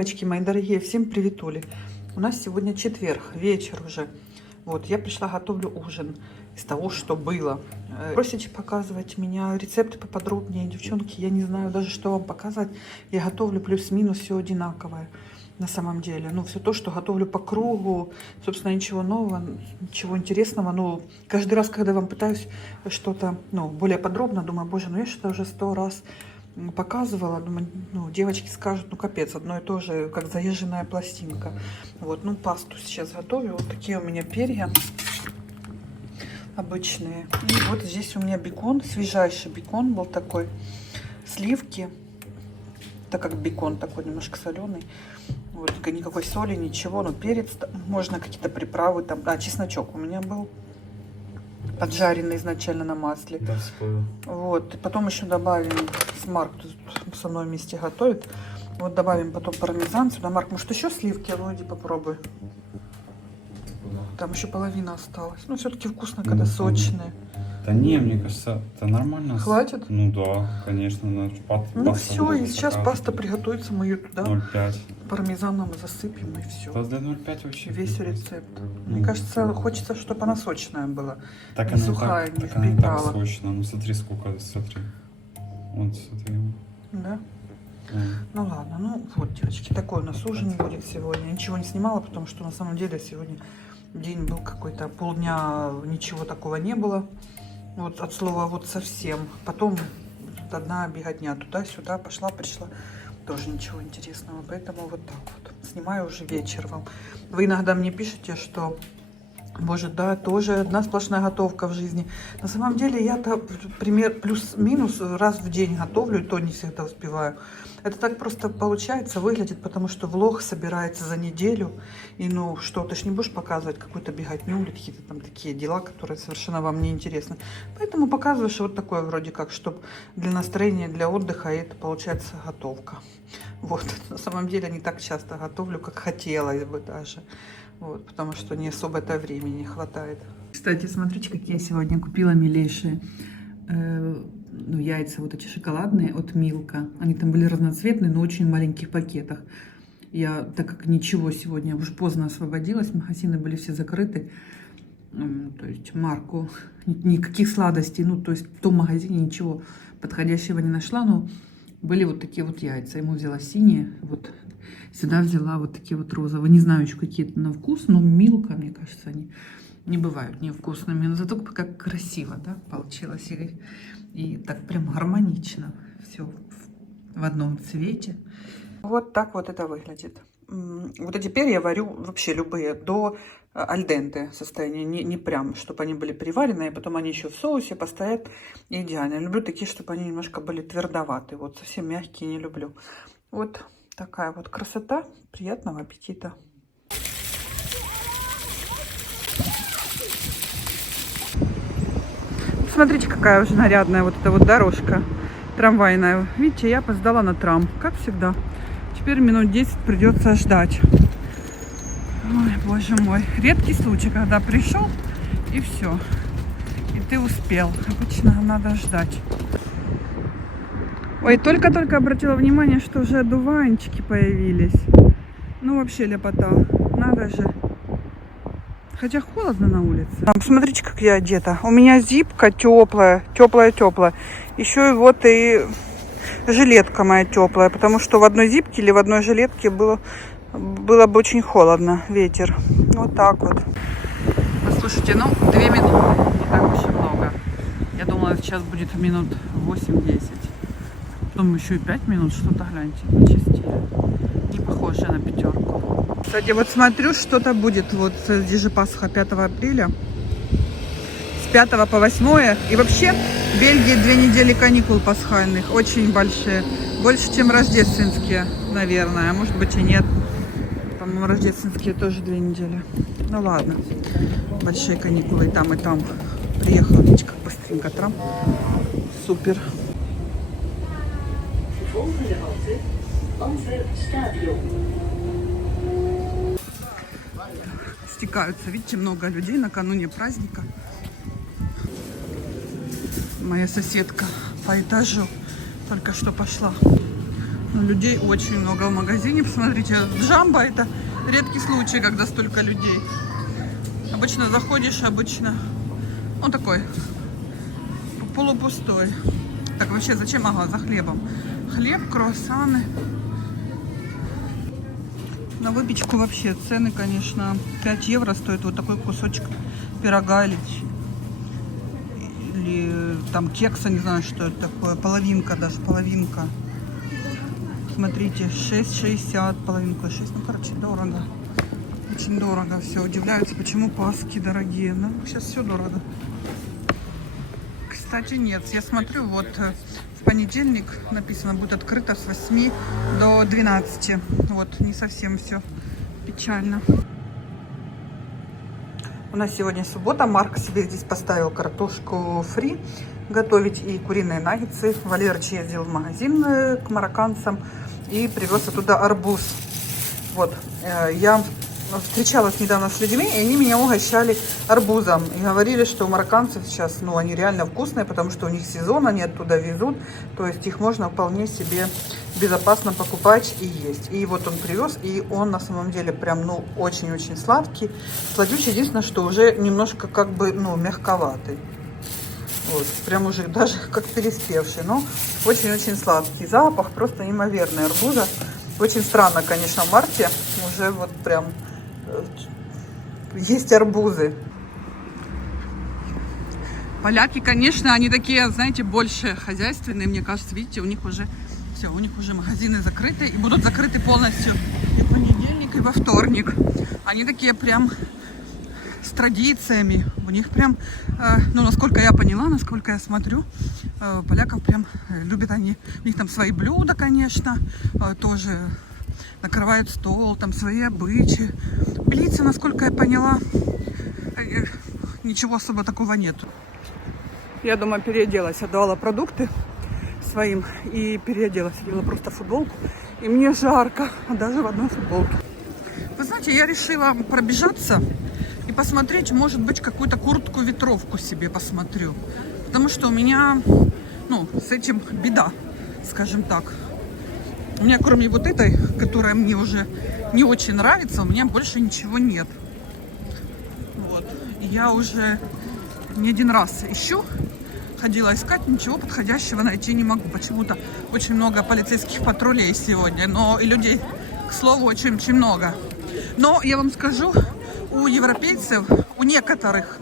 Девочки мои дорогие, всем приветули. У нас сегодня четверг, вечер уже. Вот, я пришла, готовлю ужин из того, что было. Просите показывать меня рецепты поподробнее, девчонки. Я не знаю даже, что вам показать. Я готовлю плюс-минус все одинаковое на самом деле. Ну, все то, что готовлю по кругу. Собственно, ничего нового, ничего интересного. Но каждый раз, когда вам пытаюсь что-то, ну, более подробно, думаю, боже, ну я что-то уже 100 раз показывала, думаю, ну, девочки скажут, ну, капец, одно и то же, как заезженная пластинка. Вот, ну, пасту сейчас готовлю. Вот такие у меня перья обычные. И вот здесь у меня бекон, свежайший бекон был такой, сливки, так как бекон такой немножко соленый. Вот, никакой соли, ничего, но перец, можно какие-то приправы, там, чесночок у меня был поджаренный изначально на масле. Да, вспомнил. Вот, и потом еще добавим, Марк со мной вместе готовит, вот добавим потом пармезан сюда. Марк, может еще сливки? Ну иди попробуй. Там еще половина осталась. Ну, все-таки вкусно, когда сочные. Да не, мне кажется, это нормально. Хватит? Ну да, конечно. Ну все, и сейчас паста приготовится, мы ее туда 0,5. пармезаном засыпем, и все. Да, 0,5 вообще. Весь рецепт. Мне кажется, хочется, чтобы она сочная была. Так не она сухая, так, не так она так впитала. сочная. Ну смотри, сколько, смотри. Вот, смотри. Да? Ну ладно, ну вот, девочки, такой у нас ужин будет сегодня. Ничего не снимала, потому что на самом деле сегодня день был какой-то, полдня ничего такого не было. Вот от слова вот совсем. Потом одна беготня туда-сюда, пошла, пришла. Тоже ничего интересного, поэтому вот так вот. Снимаю уже вечер вам. Вы иногда мне пишете, что, может, да, тоже одна сплошная готовка в жизни. На самом деле я-то пример плюс-минус раз в день готовлю, и то не всегда успеваю. Это так просто получается, выглядит, потому что влог собирается за неделю. И ну что, ты ж не будешь показывать какую-то беготню или какие-то там такие дела, которые совершенно вам не интересны. Поэтому показываешь вот такое вроде как, чтобы для настроения, для отдыха, и это получается готовка. Вот, на самом деле не так часто готовлю, как хотелось бы даже. Вот, потому что не особо это времени хватает. Кстати, смотрите, какие я сегодня купила милейшие ну, яйца вот эти шоколадные от Милка. Они там были разноцветные, но очень маленьких пакетах. Я, так как ничего сегодня, уже поздно освободилась, магазины были все закрыты. То есть Марку никаких сладостей, ну, то есть в том магазине ничего подходящего не нашла, но были вот такие вот яйца. Ему взяла синие, вот сюда взяла вот такие вот розовые. Не знаю еще какие-то на вкус, но Милка, мне кажется, они не бывают невкусными, но зато как красиво, да, получилось. И так прям гармонично. Все в одном цвете. Вот так вот это выглядит. Вот эти перья я варю вообще любые до альденте состояния. Не прям, чтобы они были приваренные, потом они еще в соусе постоят идеально. Я люблю такие, чтобы они немножко были твердоватые. Вот совсем мягкие не люблю. Вот такая вот красота. Приятного аппетита. Смотрите, какая уже нарядная вот эта вот дорожка трамвайная. Видите, я опоздала на трам, как всегда. Теперь минут 10 придется ждать. Ой, боже мой. Редкий случай, когда пришел и все. И ты успел. Обычно надо ждать. Ой, только-только обратила внимание, что уже одуванчики появились. Ну, вообще лепота. Надо же. Хотя холодно на улице. Посмотрите, как я одета. У меня зипка теплая, теплая. Еще и вот и жилетка моя теплая, потому что в одной зипке или в одной жилетке было бы очень холодно. Ветер. Вот так вот. Послушайте, ну, 2 минуты. Не так уж и много. Я думала, сейчас будет минут 8-10. Потом еще и 5 минут. Что-то, гляньте, почистили. Не похоже на пятерку. Кстати, вот смотрю, что-то будет. Вот здесь же Пасха 5 апреля. С 5 по 8. И вообще в Бельгии 2 недели каникул пасхальных. Очень большие. Больше, чем рождественские, наверное. А может быть и нет. По-моему, рождественские тоже 2 недели. Ну ладно. Большие каникулы и там, и там. Приехала, видите, как быстренько трам. Супер. Стекаются, видите, много людей накануне праздника. Моя соседка по этажу только что пошла Людей очень много в магазине. Посмотрите, Джамбо это редкий случай, когда столько людей. Обычно заходишь, он такой полупустой. Так, вообще, зачем? Ага, за хлебом. Хлеб, круассаны. На выпечку вообще цены, конечно, 5 евро стоит вот такой кусочек пирога или там кекса, не знаю, что это такое. Половинка, даже половинка. Смотрите, 6,60, половинку 6. Ну, короче, дорого. Очень дорого. Все удивляются, почему паски дорогие. Ну, сейчас все дорого. Кстати, нет. Я смотрю, вот в понедельник написано, будет открыто с 8 до 12. Вот, не совсем все печально. У нас сегодня суббота. Марк себе здесь поставил картошку фри готовить и куриные наггетсы. Валерыч ездил в магазин к марокканцам и привез оттуда арбуз. Вот, я встречалась недавно с людьми, и они меня угощали арбузом. И говорили, что у марокканцев сейчас, ну, они реально вкусные, потому что у них сезон, они оттуда везут. То есть их можно вполне себе безопасно покупать и есть. И вот он привез, и он на самом деле прям, ну, очень-очень сладкий. Сладючий, единственное, что уже немножко как бы, ну, мягковатый. Вот, прям уже даже как переспевший, но очень-очень сладкий. Запах просто неимоверный арбуза. Очень странно, конечно, в марте уже вот прям есть арбузы. Поляки, конечно, они такие, знаете, больше хозяйственные, мне кажется, видите, у них уже все, у них уже магазины закрыты и будут закрыты полностью и в понедельник, и во вторник. Они такие прям с традициями. У них прям, ну, насколько я поняла, насколько я смотрю, поляков прям любят они. У них там свои блюда, конечно, тоже накрывают стол, там свои обычаи. В Блице, насколько я поняла, ничего особо такого нет. Я дома переоделась, отдала продукты своим и переоделась. Одела просто футболку. И мне жарко, даже в одной футболке. Вы знаете, я решила пробежаться и посмотреть, может быть, какую-то куртку-ветровку себе посмотрю. Потому что у меня, ну, с этим беда, скажем так. У меня, кроме вот этой, которая мне уже не очень нравится, у меня больше ничего нет. Вот. И я уже не один раз ищу, ходила искать, ничего подходящего найти не могу. Почему-то очень много полицейских патрулей сегодня, но и людей, к слову, очень-очень много. Но я вам скажу, у европейцев, у некоторых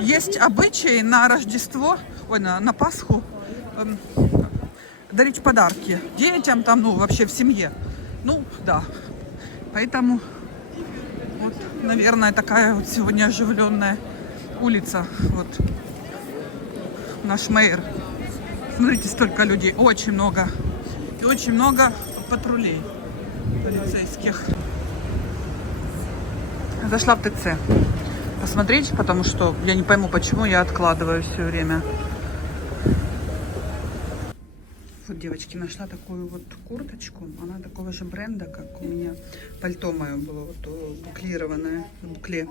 есть обычаи на Рождество, на Пасху дарить подарки детям, там, ну, вообще в семье. Ну, да. Поэтому, вот, наверное, такая вот сегодня оживленная улица. Вот. Наш мэр. Смотрите, столько людей. Очень много. И очень много патрулей полицейских. Зашла в ТЦ посмотреть, потому что я не пойму, почему я откладываю все время. Вот, девочки, нашла такую вот курточку. Она такого же бренда, как у меня пальто мое было, вот буклированное, в букле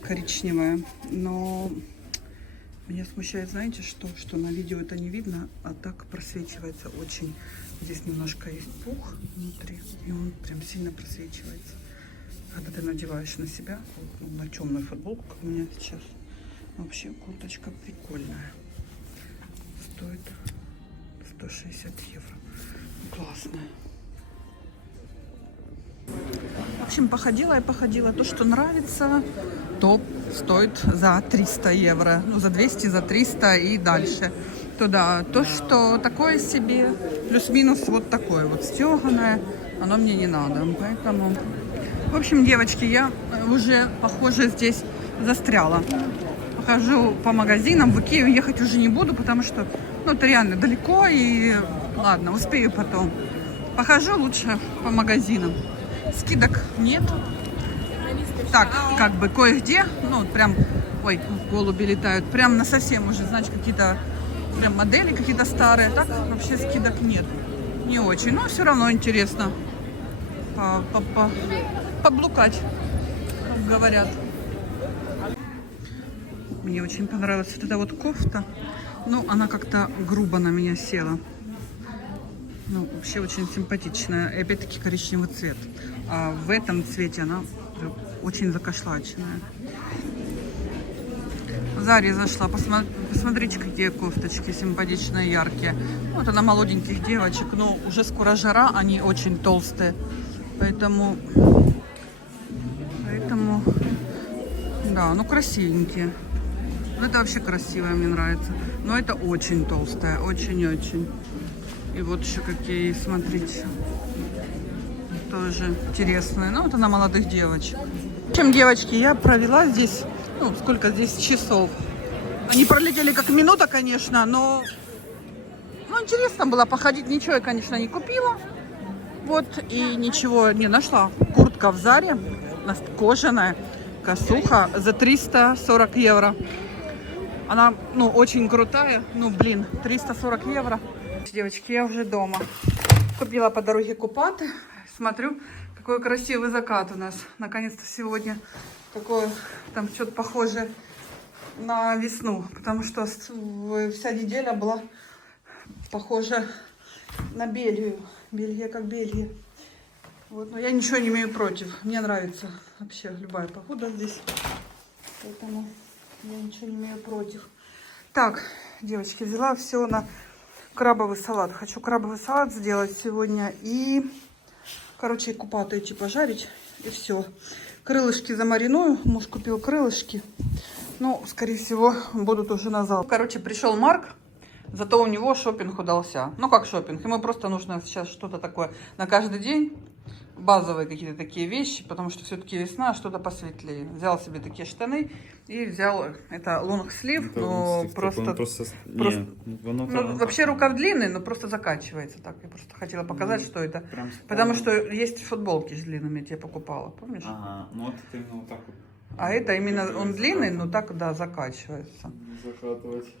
коричневое. Но меня смущает, знаете, что на видео это не видно, а так просвечивается очень. Здесь немножко есть пух внутри, и он прям сильно просвечивается. Когда ты надеваешь на себя, вот, на темную футболку, как у меня сейчас, вообще курточка прикольная. Стоит 160 евро. Классная. В общем, походила и походила. То, что нравится, то стоит за 300 евро. Ну, за 200, за 300 и дальше. Туда. То, что такое себе, плюс-минус вот такое вот стеганое, оно мне не надо. Поэтому, в общем, девочки, я уже, похоже, здесь застряла. Хожу по магазинам, в Икею ехать уже не буду, потому что, ну, это реально далеко, и ладно, успею потом. Похожу лучше по магазинам. Скидок нет. Так, как бы кое-где, ну, прям, ой, голуби летают, прям на совсем уже, значит, какие-то прям модели какие-то старые. Так, вообще скидок нет. Не очень, но все равно интересно поблукать, как говорят. Мне очень понравилась вот эта вот кофта. Ну, она как-то грубо на меня села. Ну, вообще очень симпатичная. И опять-таки коричневый цвет. А в этом цвете она очень закошлаченная. В Заре зашла. Посмотрите, какие кофточки симпатичные, яркие. Вот она молоденьких девочек. Но уже скоро жара, они очень толстые. Поэтому, да, ну красивенькие. Ну это вообще красивое, мне нравится. Но это очень толстая, очень-очень. И вот еще какие, смотрите, тоже интересные. Ну вот она молодых девочек. В общем, девочки, я провела здесь, ну сколько здесь часов. Они пролетели как минута, конечно, но ну, интересно было походить. Ничего я, конечно, не купила. Вот, и ничего не нашла. Куртка в Заре, кожаная, косуха за 340 евро. Она, ну, очень крутая. Ну, блин, 340 евро. Девочки, я уже дома. Купила по дороге купаты. Смотрю, какой красивый закат у нас. Наконец-то сегодня такое, там что-то похоже на весну. Потому что вся неделя была похожа на Бельгию. Бельгия как Бельгия. Вот, но я ничего не имею против. Мне нравится вообще любая погода здесь. Поэтому я ничего не имею против. Так, девочки, взяла все на крабовый салат. Хочу крабовый салат сделать сегодня. И, короче, купаты эти пожарить. И все. Крылышки замариную. Муж купил крылышки. Ну, скорее всего, будут уже на завтра. Короче, пришел Марк. Зато у него шопинг удался. Ну, как шопинг? Ему просто нужно сейчас что-то такое на каждый день. Базовые какие-то такие вещи, потому что все-таки весна, что-то посветлее. Взял себе такие штаны и взял, это лонгслив, но просто... Ну, вообще рукав длинный, но просто закачивается так. Я просто хотела показать, что это. Потому что есть футболки с длинными, я тебе покупала, помнишь? Ага, ну вот это именно вот так вот. А это именно, он длинный, но так, да, закачивается. Захватывать.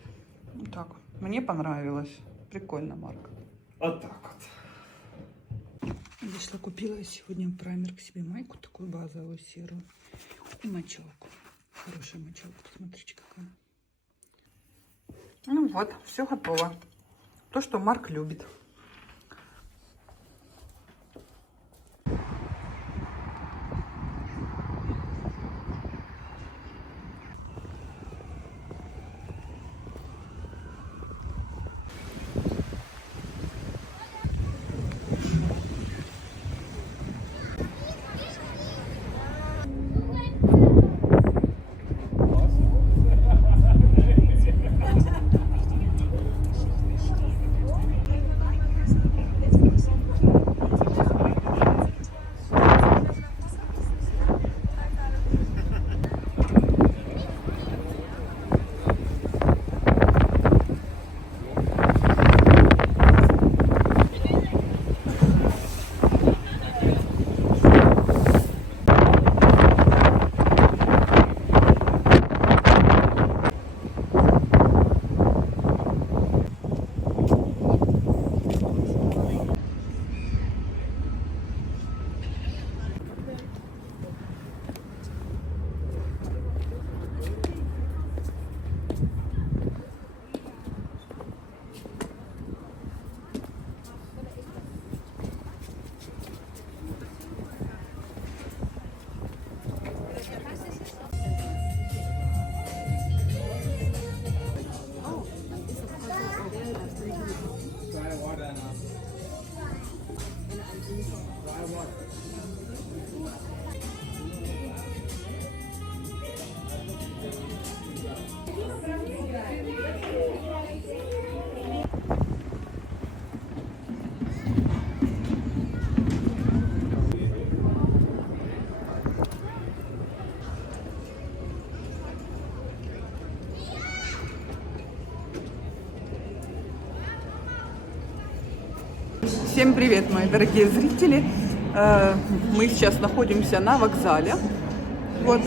Вот так. Мне понравилось. Прикольно, Марк. Вот так вот. Вышла, купила сегодня праймер к себе майку, такую базовую серую. И мочалку. Хорошая мочалка, посмотрите, какая. Ну вот, все готово. То, что Марк любит. Всем привет, мои дорогие зрители! Мы сейчас находимся на вокзале. Вот,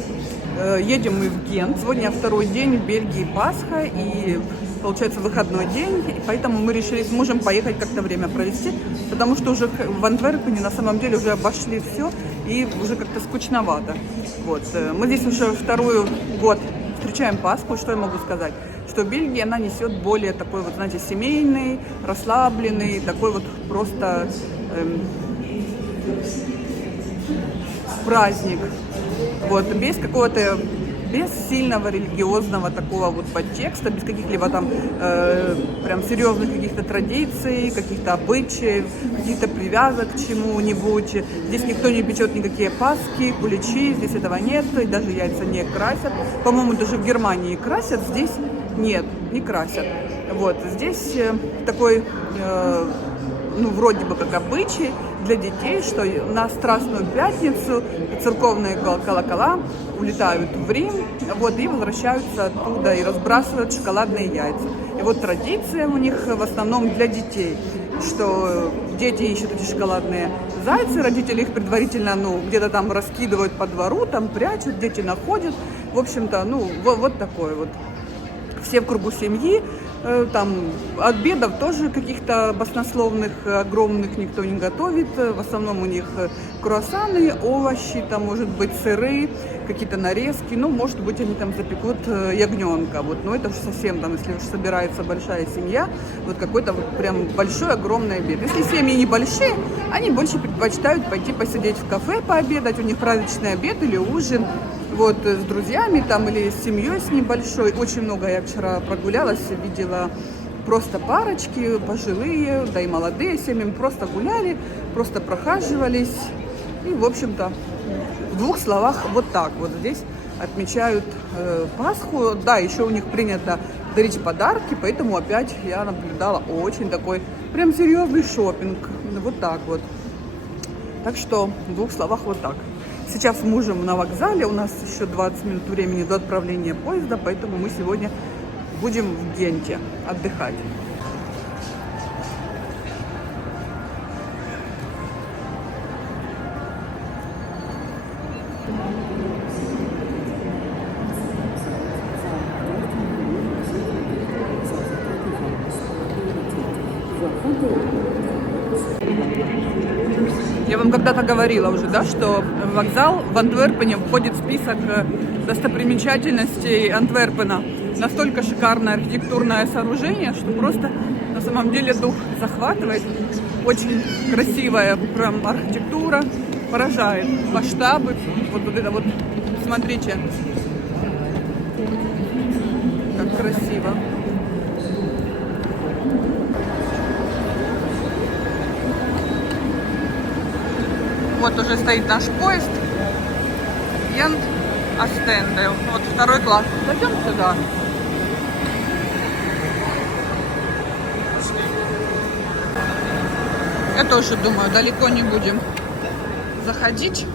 едем мы в Гент. Сегодня второй день в Бельгии Пасха и получается выходной день. И поэтому мы решили с мужем поехать как-то время провести, потому что уже в Антверпене на самом деле уже обошли все и уже как-то скучновато. Вот, мы здесь уже второй год встречаем Пасху. Что я могу сказать? что в Бельгии она несет более такой вот, знаете, семейный, расслабленный, такой вот просто праздник. Вот, без какого-то, без сильного религиозного такого вот подтекста, без каких-либо там прям серьезных каких-то традиций, каких-то обычаев, каких-то привязок к чему-нибудь. Здесь никто не печет никакие паски, куличи, здесь этого нет, и даже яйца не красят. По-моему, даже в Германии красят, здесь нет, не красят. Вот, здесь такой, ну, вроде бы как обычай для детей, что на Страстную Пятницу церковные колокола улетают в Рим, вот, и возвращаются оттуда и разбрасывают шоколадные яйца. И вот традиция у них в основном для детей, что дети ищут эти шоколадные зайцы, родители их предварительно, ну, где-то там раскидывают по двору, там прячут, дети находят. В общем-то, ну, вот такое вот. Все в кругу семьи, там обедов тоже каких-то баснословных, огромных никто не готовит. В основном у них круассаны, овощи, там может быть сыры, какие-то нарезки. Ну, может быть, они там запекут ягненка. Вот, но это же совсем там, если уж собирается большая семья, вот какой-то вот прям большой, огромный обед. Если семьи небольшие, они больше предпочитают пойти посидеть в кафе, пообедать. У них праздничный обед или ужин. Вот с друзьями там или с семьей с небольшой. Очень много я вчера прогулялась, видела просто парочки, пожилые, да и молодые семьи, просто гуляли, просто прохаживались. И, в общем-то, в двух словах вот так вот здесь отмечают Пасху. Да, еще у них принято дарить подарки, поэтому опять я наблюдала очень такой прям серьезный шопинг. Вот так вот. Так что в двух словах вот так. Сейчас с мужем на вокзале, у нас еще 20 минут времени до отправления поезда, поэтому мы сегодня будем в Генте отдыхать. Я вам когда-то говорила уже, да, что вокзал в Антверпене входит в список достопримечательностей Антверпена. Настолько шикарное архитектурное сооружение, что просто на самом деле дух захватывает. Очень красивая прям архитектура, поражает масштабы. Вот это вот, смотрите, как красиво. Вот уже стоит наш поезд. Гент Остенде. Вот второй класс. Зайдем сюда. Я тоже думаю, далеко не будем заходить.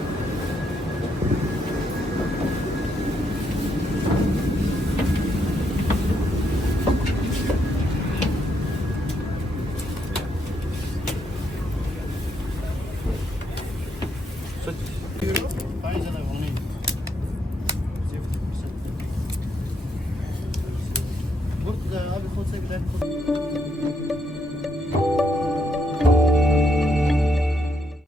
Abi konser gider.